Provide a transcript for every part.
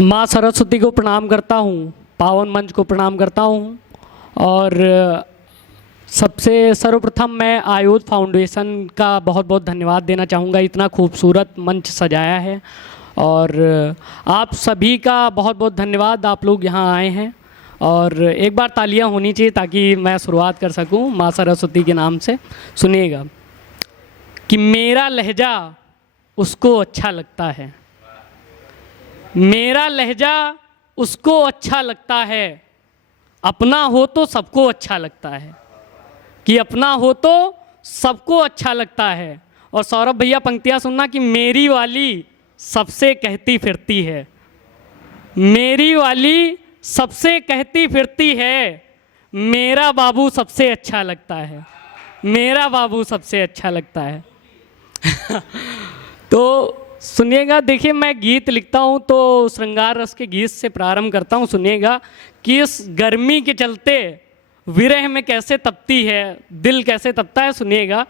माँ सरस्वती को प्रणाम करता हूँ, पावन मंच को प्रणाम करता हूँ। और सबसे सर्वप्रथम मैं आयुध फाउंडेशन का बहुत बहुत धन्यवाद देना चाहूँगा, इतना खूबसूरत मंच सजाया है। और आप सभी का बहुत बहुत धन्यवाद, आप लोग यहाँ आए हैं। और एक बार तालियां होनी चाहिए ताकि मैं शुरुआत कर सकूं माँ सरस्वती के नाम से। सुनिएगा कि मेरा लहजा उसको अच्छा लगता है, मेरा लहजा उसको अच्छा लगता है, अपना हो तो सबको अच्छा लगता है, कि अपना हो तो सबको अच्छा लगता है। और सौरभ भैया पंक्तियाँ सुनना कि मेरी वाली सबसे कहती फिरती है, मेरी वाली सबसे कहती फिरती है, मेरा बाबू सबसे अच्छा लगता है, मेरा बाबू सबसे अच्छा लगता है। तो सुनिएगा, देखिए मैं गीत लिखता हूँ तो श्रृंगार रस के गीत से प्रारंभ करता हूँ। सुनिएगा कि इस गर्मी के चलते विरह में कैसे तपती है, दिल कैसे तपता है। सुनिएगा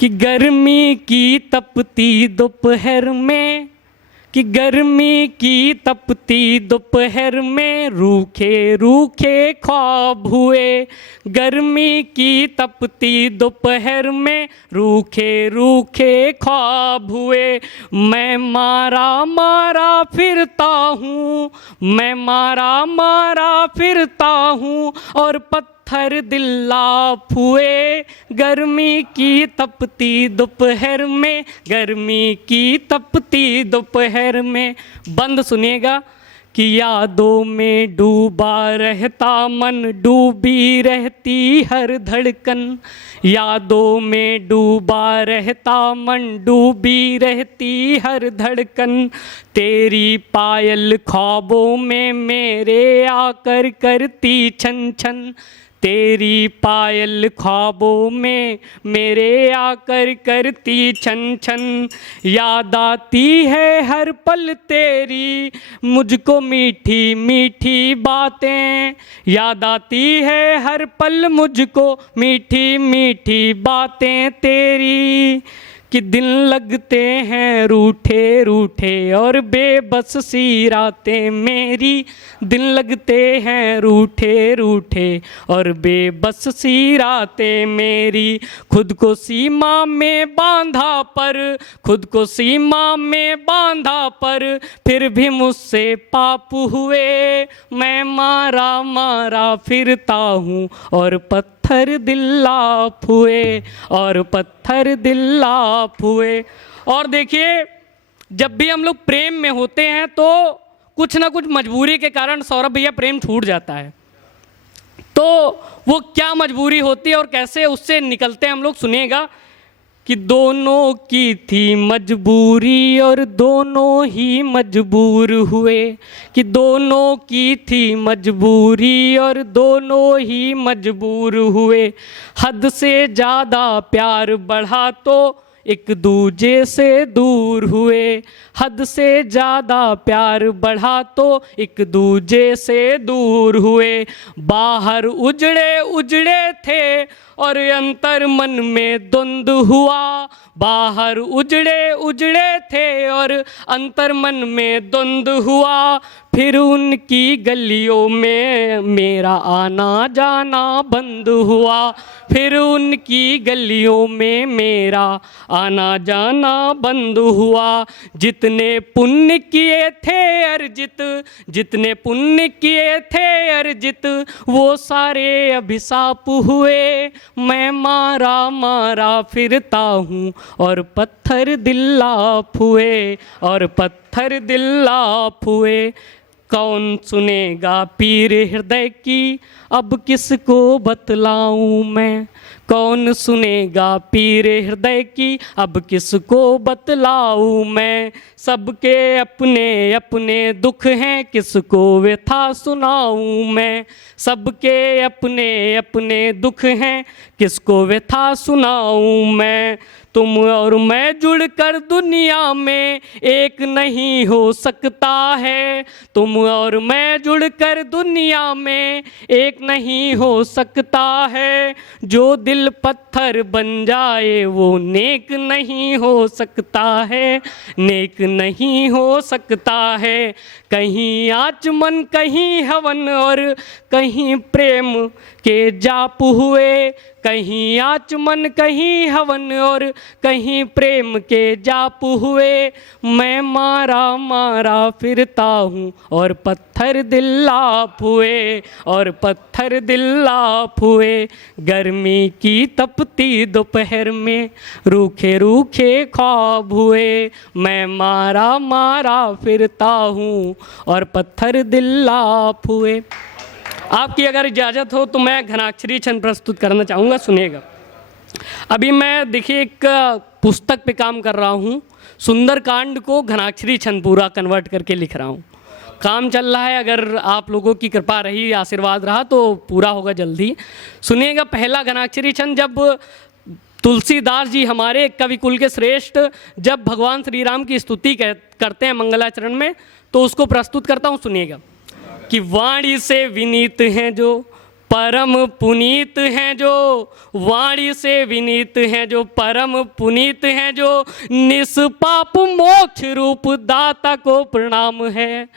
कि गर्मी की तपती दोपहर में, कि गर्मी की तपती दोपहर में रूखे रूखे ख्वाब हुए, गर्मी की तपती दोपहर में रूखे रूखे ख्वाब हुए। मैं मारा मारा फिरता हूँ, मैं मारा मारा फिरता हूँ और पत्थर दिल लाप हुए, गर्मी की तपती दोपहर में, गर्मी की तपती दोपहर में। बंद सुनिएगा कि यादों में डूबा रहता मन, डूबी रहती हर धड़कन, यादों में डूबा रहता मन, डूबी रहती हर धड़कन। तेरी पायल ख्वाबों में मेरे आकर करती छन छन, तेरी पायल ख्वाबों में मेरे आकर करती छन छन। याद आती है हर पल तेरी मुझको मीठी मीठी बातें, याद आती है हर पल मुझको मीठी मीठी बातें तेरी। कि दिन लगते हैं रूठे रूठे और बेबस सी रातें मेरी, दिन लगते हैं रूठे रूठे और बेबस सी रातें मेरी। खुद को सीमा में बांधा पर, खुद को सीमा में बांधा पर फिर भी मुझसे पाप हुए। मैं मारा मारा फिरता हूँ और पत्थर दिल लाप हुए, और पत्थर दिल लाप हुए। और देखिए, जब भी हम लोग प्रेम में होते हैं तो कुछ ना कुछ मजबूरी के कारण सौरभ भैया प्रेम छूट जाता है। तो वो क्या मजबूरी होती है और कैसे उससे निकलते हैं हम लोग। सुनिएगा कि दोनों की थी मजबूरी और दोनों ही मजबूर हुए, कि दोनों की थी मजबूरी और दोनों ही मजबूर हुए। हद से ज़्यादा प्यार बढ़ा तो एक दूजे से दूर हुए, हद से ज़्यादा प्यार बढ़ा तो एक दूजे से दूर हुए। बाहर उजड़े उजड़े थे और अंतर मन में द्वंद हुआ, बाहर उजड़े उजड़े थे और अंतर मन में द्वंद हुआ। फिर उनकी गलियों में मेरा आना जाना बंद हुआ, फिर उनकी गलियों में मेरा आना जाना बंद हुआ। जितने पुण्य किए थे अर्जित, जितने पुण्य किए थे अर्जित वो सारे अभिशाप हुए। मैं मारा मारा फिरता हूँ और पत्थर दिल लाप हुए, और पत्थर दिल लाप हुए। कौन सुनेगा पीर हृदय की अब किसको बतलाऊं मैं, कौन सुनेगा पीर हृदय की अब किसको बतलाऊं मैं। सबके अपने अपने दुख हैं किसको व्यथा सुनाऊं मैं, सबके अपने अपने दुख हैं किसको व्यथा सुनाऊं मैं। तुम और मैं जुड़कर दुनिया में एक नहीं हो सकता है, तुम और मैं जुड़कर दुनिया में एक नहीं हो सकता है। जो दिल दिल पत्थर बन जाए वो नेक नहीं हो सकता है, नेक नहीं हो सकता है। कहीं आचमन कहीं हवन और कहीं प्रेम के जाप हुए, कहीं आचमन कहीं हवन और कहीं प्रेम के जाप हुए। मैं मारा मारा फिरता हूँ और पत्थर दिल लाप हुए, और पत्थर दिल लाप हुए। गर्मी की तपती दोपहर में रूखे रूखे ख्वाब हुए। मैं मारा मारा फिरता हूँ और पत्थर दिल लाप हुए। आपकी अगर इजाज़त हो तो मैं घनाक्षरी छंद प्रस्तुत करना चाहूँगा, सुनिएगा। अभी मैं देखिए एक पुस्तक पे काम कर रहा हूँ, सुंदरकांड को घनाक्षरी छंद पूरा कन्वर्ट करके लिख रहा हूँ। काम चल रहा है, अगर आप लोगों की कृपा रही, आशीर्वाद रहा तो पूरा होगा जल्दी। सुनिएगा पहला घनाक्षरी छंद। जब तुलसीदास जी हमारे कवि कुल के श्रेष्ठ जब भगवान श्री राम की स्तुति करते हैं मंगलाचरण में, तो उसको प्रस्तुत करता हूँ, सुनिएगा। कि वाणी से विनीत हैं जो परम पुनीत हैं, जो वाणी से विनीत हैं जो परम पुनीत हैं, जो निष्पाप मोक्ष रूप दाता को प्रणाम है,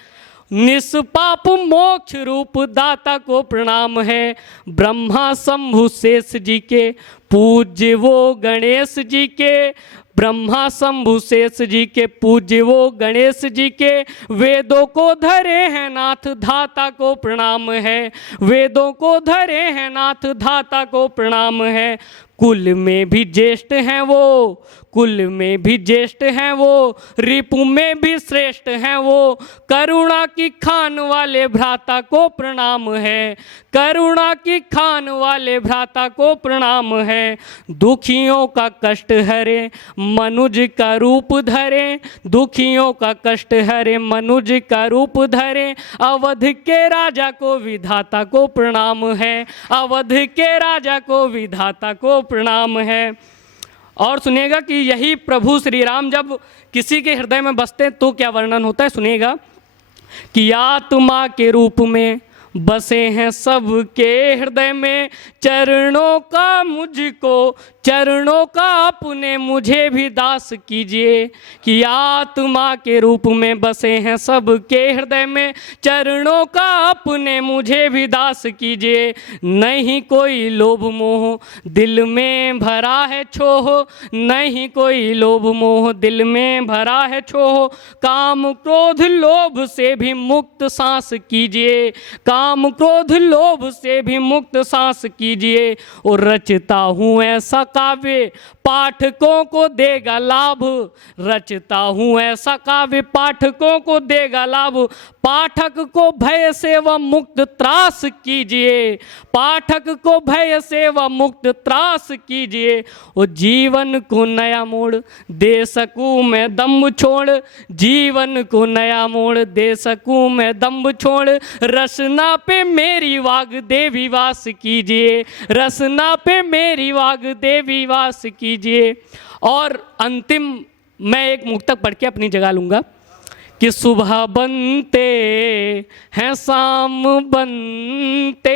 निष्पाप मोक्ष रूप दाता को प्रणाम है। ब्रह्मा शंभु शेष जी के पूज्य वो गणेश जी के, ब्रह्मा शंभु शेष जी के पूज्य वो गणेश जी के। वेदों को धरे हैं नाथ धाता को प्रणाम है, वेदों को धरे हैं नाथ धाता को प्रणाम है। कुल में भी ज्येष्ठ हैं वो, कुल में भी ज्येष्ठ हैं वो, रिपु में भी श्रेष्ठ हैं वो। करुणा की खान वाले भ्राता को प्रणाम है, करुणा की खान वाले भ्राता को प्रणाम है। दुखियों का कष्ट हरे मनुज का रूप धरे, दुखियों का कष्ट हरे मनुज का रूप धरे। अवध के राजा को विधाता को प्रणाम है, अवध के राजा को विधाता को प्रणाम है। और सुनिएगा कि यही प्रभु श्री राम जब किसी के हृदय में बसते हैं तो क्या वर्णन होता है, सुनिएगा। कि आत्मा के रूप में बसे हैं सबके हृदय में, चरणों का मुझको, चरणों का अपने मुझे भी दास कीजिए। कि आत्मा के रूप में बसे हैं सबके हृदय में, चरणों का अपने मुझे भी दास कीजिए। नहीं कोई लोभ मोह दिल में भरा है छोह, नहीं कोई लोभ मोह दिल में भरा है छोह। काम क्रोध लोभ से भी मुक्त सांस कीजिए, काम क्रोध लोभ से भी मुक्त सांस कीजिए। और रचता हूँ ऐसा काव्य पाठकों को देगा लाभ, रचता हूँ ऐसा काव्य पाठकों को देगा लाभ। पाठक को भय से व मुक्त त्रास कीजिए, पाठक को भय से व मुक्त त्रास कीजिए। और जीवन को नया मोड़ दे सकूं मैं दम्भ छोड़, जीवन को नया मोड़ दे सकूं मैं दम्भ छोड़। रसना पे मेरी वाग देवी वास कीजिए, रसना पे मेरी वाग देवी वास कीजिए। और अंतिम मैं एक मुक्तक पढ़ के अपनी जगह लूँगा। कि सुबह बनते हैं शाम बनते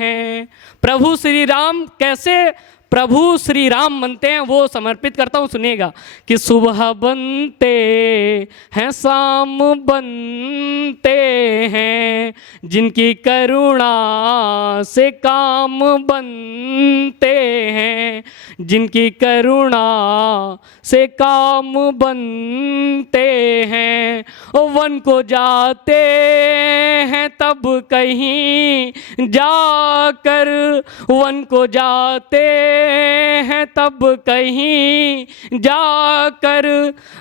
हैं। प्रभु श्री राम कैसे प्रभु श्री राम बनते हैं वो समर्पित करता हूँ, सुनिएगा। कि सुबह बनते हैं शाम बनते हैं, जिनकी करुणा से काम बनते हैं, जिनकी करुणा से काम बनते हैं। ओ वन को जाते हैं तब कहीं जाकर, वन को जाते हैं तब कहीं जाकर।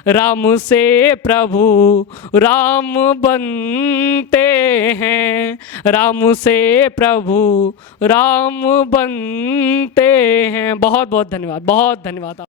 राम से प्रभु राम बनते हैं, राम से प्रभु राम बनते हैं। बहुत बहुत धन्यवाद, बहुत धन्यवाद।